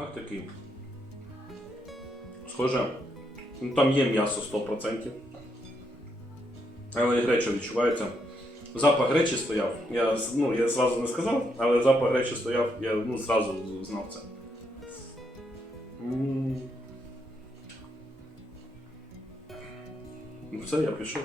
Смак такий. Схоже, ну там є м'ясо 100%. Але і греча відчувається. Запах гречі стояв. Я ну, я зразу не сказав, але запах гречі стояв, я ну, зразу знав це. Ну все, я пішов.